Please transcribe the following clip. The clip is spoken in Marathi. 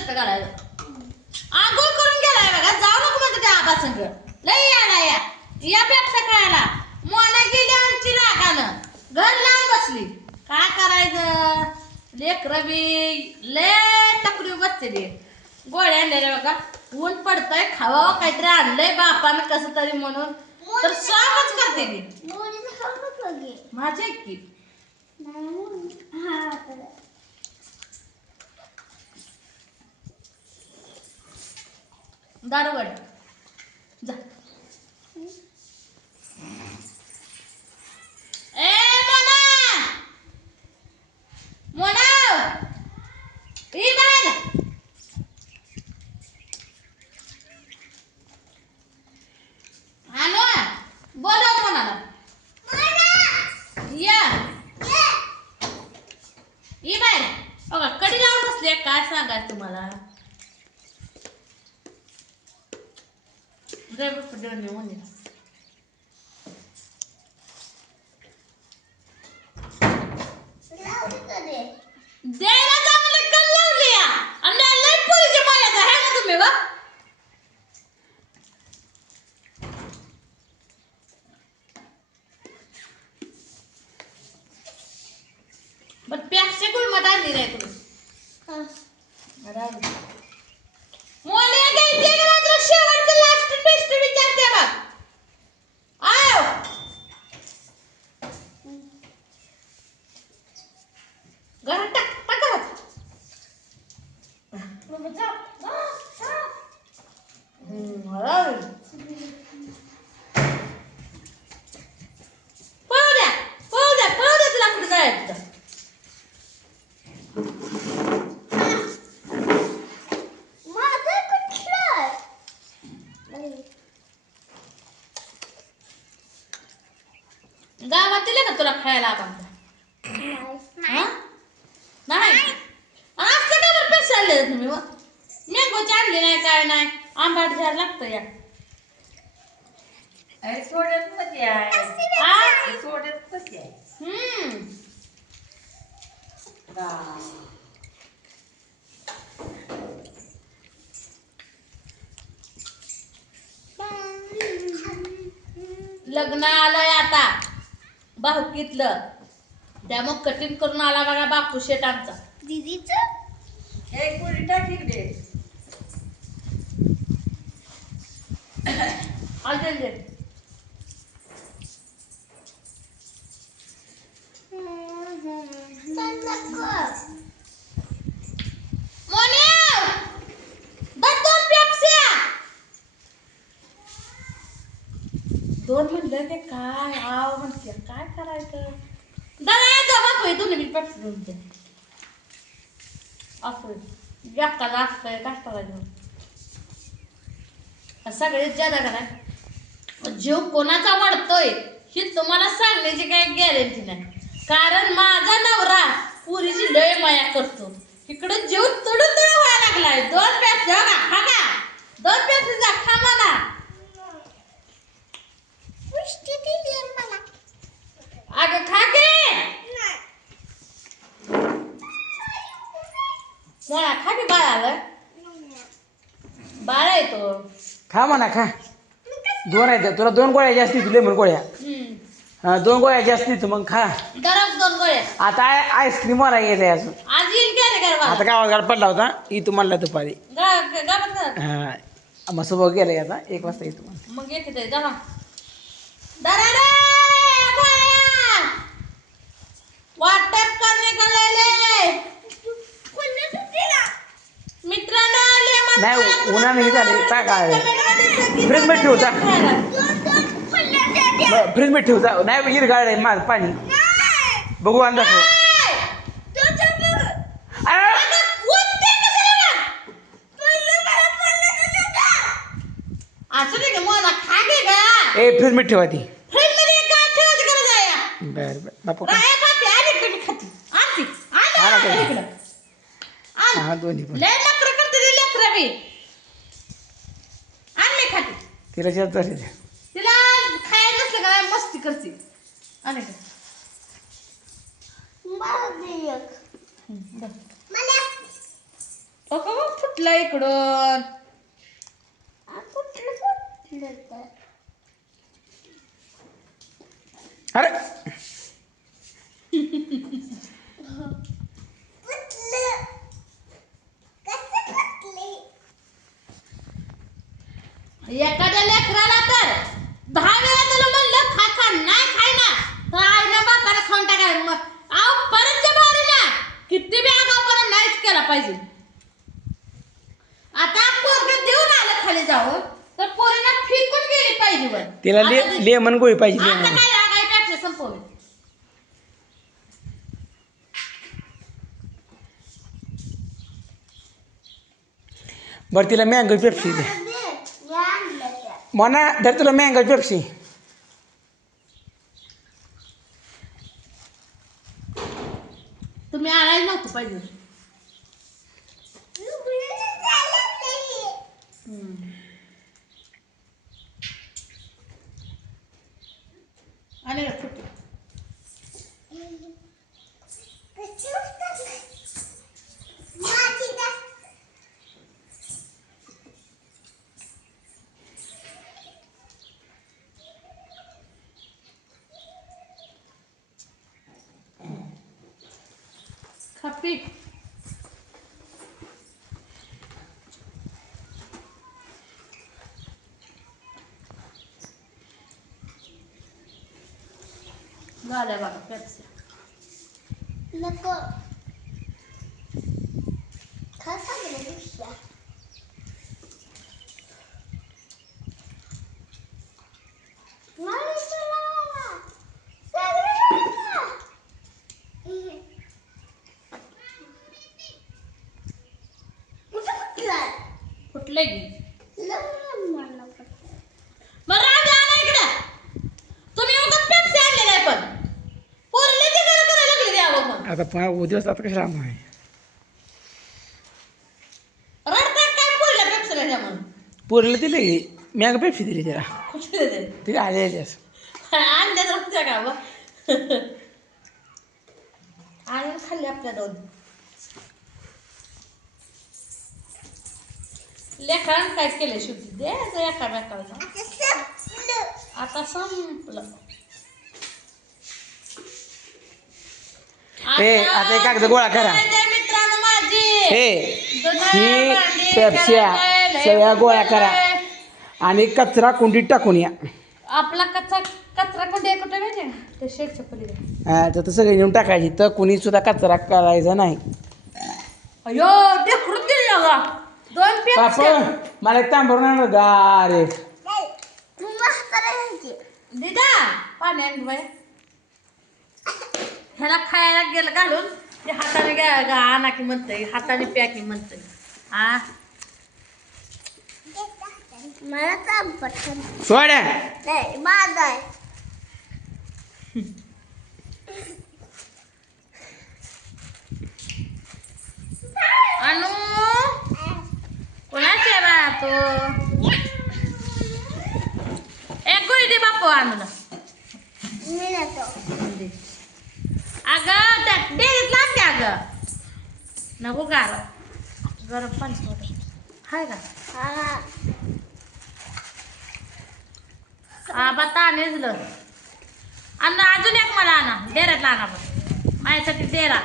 शर्ट घालायला आंघोळ करून गेलाय बघा जाऊ नको म्हणते त्या आबा संग लय या पेप्सा खायला मोना गेली आमची रागानं घर लावून बसली काय करायचं लेकरं बी लय टपरी बसते गोळ्या आणलेल्या बघा ऊन पडतंय खावावं काहीतरी आणलंय बापानं कसं तरी म्हणून तर स्वागत करते ती माझे की दारुगड जा ए मोना मोना ई बाहेर आलो बोला मोनाला या ई बाहेर बघा कडी लावून बसले काय सांगायचं तुम्हाला ड्रायव्हर पडून येऊन द्यायला चांगलं कल लावली आणि लय पोरीची मायाचं आहे ना तुम्ही वा पण पॅकचे गुळमट आणली नाही तुम्ही मोले घ्यायचे मात्र शेवटचं लास्ट टेस्ट विचारते बघ आयो घरात टाक पळू द्या तुला कुठे जायचं गावात दिले का तुला खायला आपण नाही असं का बरं पैसे आणले तुम्ही मँगोची आणली नाही काय नाही आंबाट झाड लागतं या सोड्यात मध्ये आहे सोड्यात मध्ये आहे लग्न आलंय आता भाऊकीतलं त्यामुळे कठीण करून आला बघा बापू शेट आमचा दीदीच एक पुरी टाकी दे आले दोन म्हणलं की काय आव म्हणते काय करायचं दादा बापू दोन्ही मी पेप्सी घेऊन दे असं व्यक्ताला असतंय कष्टाला घेऊन सगळेच ज्यादा करा जीव कोणाचा वाढतोय ही तुम्हाला सांगण्याची काही गॅरंटी नाही कारण माझा नवरा पुरीची लय माया करतो इकडे जीव तुडू व्हायला लागलाय दोन पेप्सी हा का दोन पेप्सी जा खा मला अगं खा के मोळा खा की बाळा बाळा येतो खा म्हणा खा दोन आहेत तुला दोन गोळ्या जास्ती तुले म्हण गोळ्या हा दोन गोळ्या जास्ती मग खा दररोज दोन गोळ्या आता आईस्क्रीम वाला येत आहे अजून आज येईल काय रे गरबा आता गावात पडला होता इथं म्हणला दुपारी गावात हा मग सोबत गेलाय आता 1 वाजता येतो मग येते ते दरा दरा वाटप करने का ले मित्रांनो आले नाही उन्हा नाही झाले काय काय फ्रीज मध्ये ठेवता फ्रीज मध्ये ठेवता नाही हिर गाड आहे माझं पाणी बघू अंदाज ए फ्रीज मध्ये ठेवा ती फ्रीज मध्ये काय ठेवायची गरज आहे बर बर बापू राया खाते आली कधी खाती आती आली हा दोन्ही पण लय नखरे करते ती लेकरं बी आणले खाते तिला जास्त झाले तिला खायला नसलं का मस्ती करते आणि का फुटलं इकडून. अरे एखाद्या लेकराला तर 10 वेळा त्याला म्हणलं खा खा नाही खायना तर आईनं बापाला खाऊन टाकायला मग परतच्या बारीला किती बी आगाऊपणा नाहीच केला पाहिजे. आता पोरगं देऊन आलं खाली जाऊन तर पोरीला फेकून गेली पाहिजे वर. तिला लेमन गोळी पाहिजे आता लेमन. काय आगाई पेक्षा संपवली. बरं तिला मँगो पेप्सी दे म्हणा. तर तुला मँगो पेप्सी. तुम्ही आणायला नव्हतं पाहिजे. आणि फुट खपी. झाल्या बघा पेप्सी. नको खा सगळ्या फुटले की मग राजा आला इकडं. तुम्ही उगाच पेप्सी आणलेलं आहे पण पोरले ते करायला लागले द्यावं पण. आता उद्याच आता कशा आहे रडतात काय पोरल्या पेप्सीला द्या म्हणून. पोरीला दिले मँगो पेप्सी दिली तिला. कुठे दे ती आले आणल्या रस्त्या का मग आणि खाल्ली आपल्या 2 लेकरानं काय केलं शेवटी द्यायचं एका बेकाला. आता संपलं. आता एक कागद गोळा करा. मित्रांनो माझी ही पेप्स्या सगळ्या गोळा करा आणि कचरा कुंडीत टाकून या. आपला कचरा कुठे कुठे माहिती आहे ते शेडच्या पलीकडे. तर सगळे नेऊन टाकायची तर कुणी सुद्धा कचरा करायचा नाही. अयो ढेकरून दिलं का 2 पापा पेप्सी. मला एक तांबरून आण गारे. दिदा पाणी आण बाय. ह्याला खायला गेलं घालून ते हाताने आणा की म्हणतंय हाताने प्या की म्हणतंय. हा मला पटकन सोड्या नाही माझा आहे. अनु कोणाचे बा तू एक गोळी दे बापू आणून. मी नेतो. अगं त्या डेरीत लागते अगं नको गार गरम पाणी हाय का. आबा ताणेचलं आणि अजून एक मला आणा डेऱ्यातला आणा माझ्यासाठी डेरा.